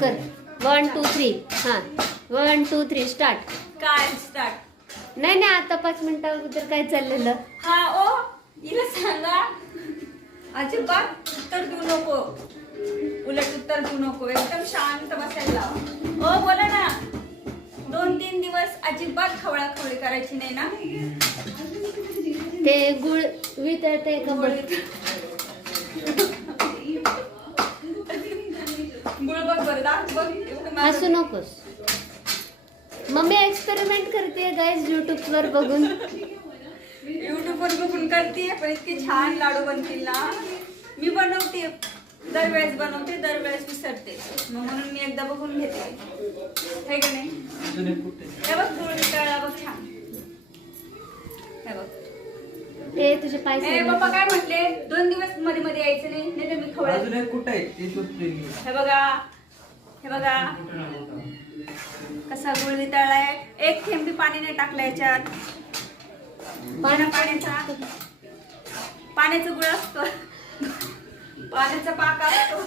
कर 1 2 3 हां 1 2 3 स्टार्ट. काय स्टार्ट? नाही नाही आता 5 मिनिटं अगोदर काय चाललेलं. हा ओ हिला सांगा अजिबात उत्तर देऊ नको, उलट उत्तर देऊ नको, एकदम शांत बसायला लावा. ओ बोला ना. 2-3 दिवस अजिबात खवळाखवळी करायची नाही ना. ते गुळ वितळते का बघ. गुळ बघ बरं दाख बघ. हसू नकोस. मम्मी एक्सपेरिमेंट करते गाईज YouTube वर बघून. युट्यूब वर बघून करते पण इतके छान लाडू बनतील ना. मी बनवते दरवेळेस बनवते, दरवेळेस विसरते, मग म्हणून मी एकदा बघून घेते. हे का नाही? हे बघ गुळ वितळला बघ छान. हे बघ ते तुझे पाय ए पप्पा काय म्हटले 2 दिवस मध्ये मध्ये यायचं नाही, नाही तर मी खवळा. हे बघा, हे बघा कसा गुळ वितळलाय. एक थेंब बी पाणी नाही टाकलं याच्यात. पाण्याचा गुळ असतो, पाण्याचा पाक असतो,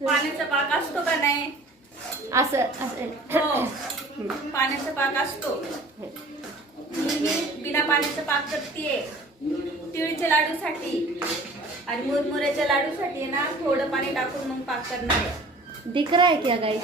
पाण्याचा पाक असतो का नाही? असं हो पाण्याचा पाक असतो. बिना पाण्याचा पाक करते तिळीच्या लाडूसाठी आणि मुरमुऱ्याच्या लाडूसाठी ना थोडं पाणी टाकून मग पाक करणार आहे. दिख रहा है क्या गाइस?